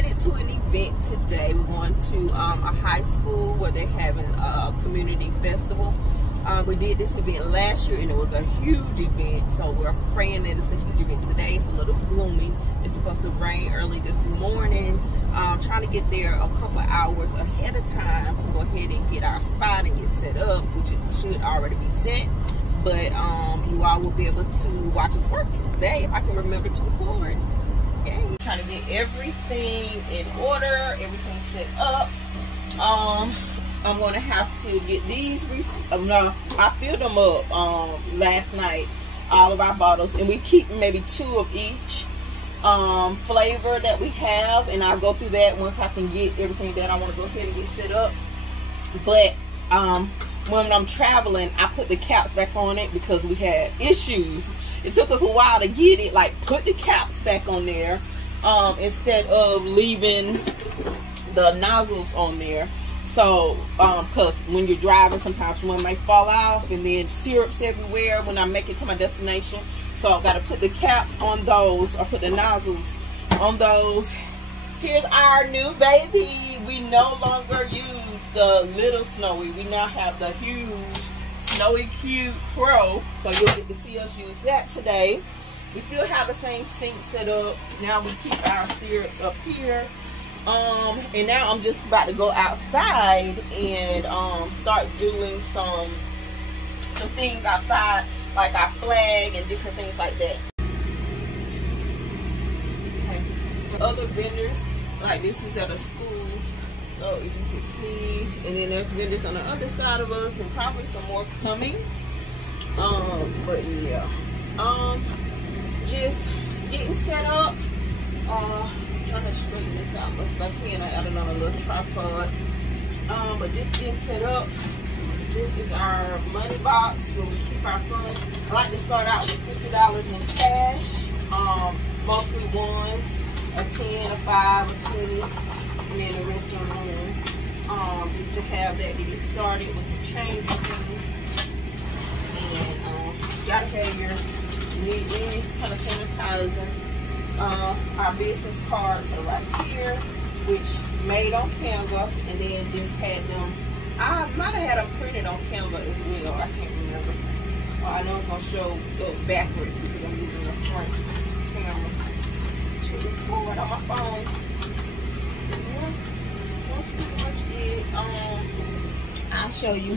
headed to an event today. We're going to a high school where they're having a community festival. We did this event last year and it was a huge event, so we're praying that it's a huge event today. It's a little gloomy. It's supposed to rain early this morning. Trying to get there a couple hours ahead of time to go ahead and get our spot and get set up, which it should already be set. But you all will be able to watch us work today if I can remember to record. Okay, trying to get everything in order, everything set up. I'm gonna have to get these. No, I filled them up last night, all of our bottles, and we keep maybe 2 of each flavor that we have, and I'll go through that once I can get everything that I want to go ahead and get set up. But when I'm traveling, I put the caps back on it because we had issues. It took us a while to get it, like put the caps back on there instead of leaving the nozzles on there. So, because when you're driving, sometimes one may fall off, and then syrup's everywhere when I make it to my destination. So I've got to put the caps on those, or put the nozzles on those. Here's our new baby. We no longer use the little Snowy. We now have the huge Snowy Cube Pro. So you'll get to see us use that today. We still have the same sink set up. Now we keep our syrups up here. And now I'm just about to go outside and start doing some things outside, like our flag and different things like that. Okay. So other vendors, like this is at a school, so if you can see, and then there's vendors on the other side of us, and probably some more coming. But yeah, just getting set up. Trying to straighten this out much as I can. I added on a little tripod. But just getting set up. This is our money box where we keep our funds. I like to start out with $50 in cash. Mostly ones, a 10, a 5, a 20, and then the rest are ones. Just to have that to get started with some change things. And gotta have your need kind of sanitizer. Our business cards are right here, which made on Canva, and then just had them. I might have had them printed on Canva as well. I can't remember. I know it's gonna show backwards because I'm using the front camera to record on my phone. Yeah, so that's pretty much it. I'll show you.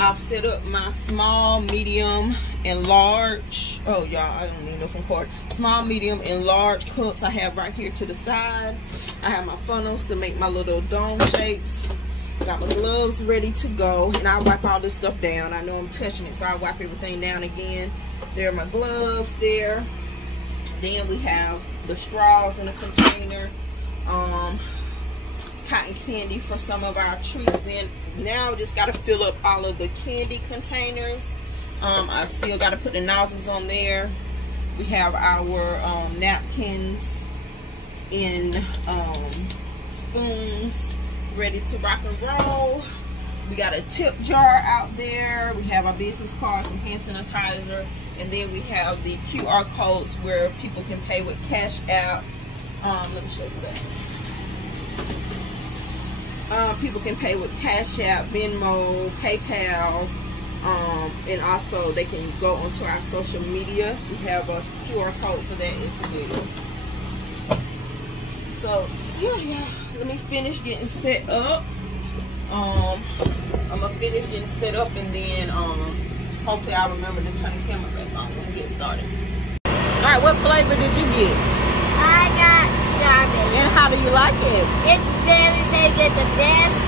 I've set up my small, medium, and large. Oh, y'all, I don't need no from cord. Small, medium, and large cups I have right here to the side. I have my funnels to make my little dome shapes. Got my gloves ready to go, and I'll wipe all this stuff down. I know I'm touching it, so I'll wipe everything down again. There are my gloves there. Then we have the straws in a container. Cotton candy for some of our treats. Then now just got to fill up all of the candy containers. I still got to put the nozzles on there. We have our napkins in spoons ready to rock and roll. We got a tip jar out there. We have our business cards and hand sanitizer, and then we have the QR codes where people can pay with Cash App. Let me show you that. People can pay with Cash App, Venmo, PayPal, and also they can go onto our social media. We have a QR code for that as well. So yeah, let me finish getting set up. I'm gonna finish getting set up, and then hopefully I'll remember to turn the camera back on when we get started. All right, what flavor did you get? I got strawberry. And how do you like it? It's very, very good. The best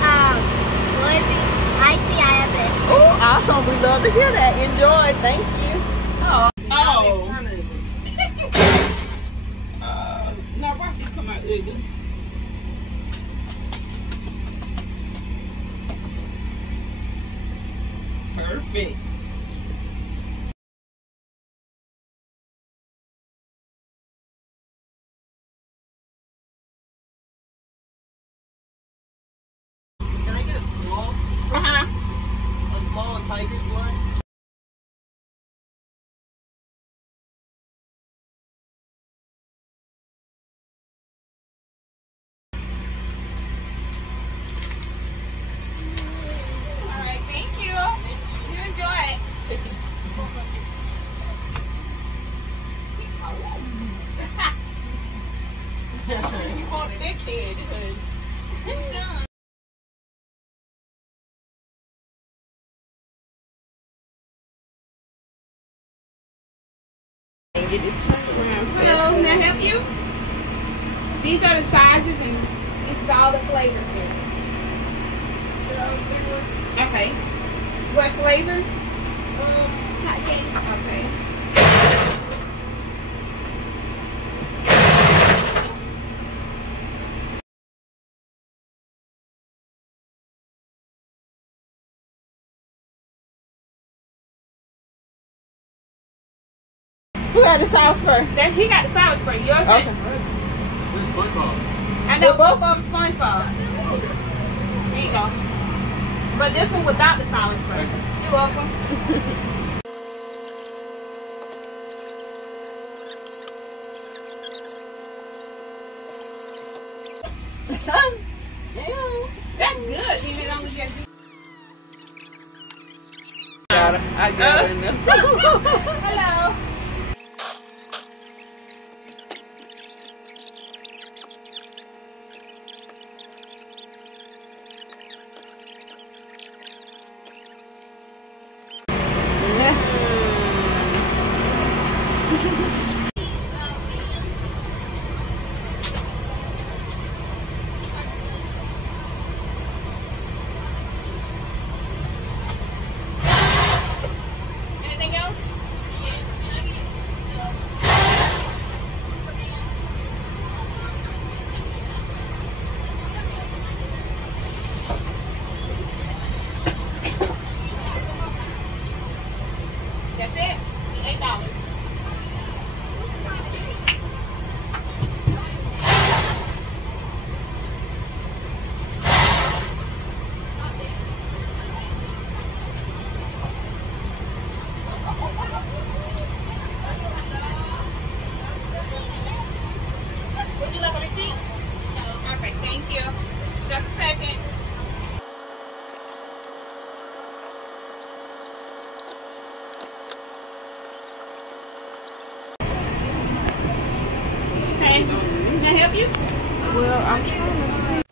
icy I ever. Oh, awesome. We love to hear that. Enjoy. Thank you. Oh. Now watch it come out ugly. Perfect. Can I get a small? A small tiger's blood? You wanted that candy, honey. It's done. And get it turned around. Hello, can I help you? These are the sizes and this is all the flavors here. Okay. What flavor? Hot candy. Okay. Who had the sour spray? There, he got the sour spray. Yours? Okay. This is SpongeBob. I know both of them SpongeBob. Here you go. But this one without the sour spray. You're welcome. Yeah. That's good. You didn't only get I got her in there. Hello. Anything else? That's it. $8. Would you like a receipt? No. Okay, thank you. Just a second. Okay. Can I help you? Well, I'm trying to see.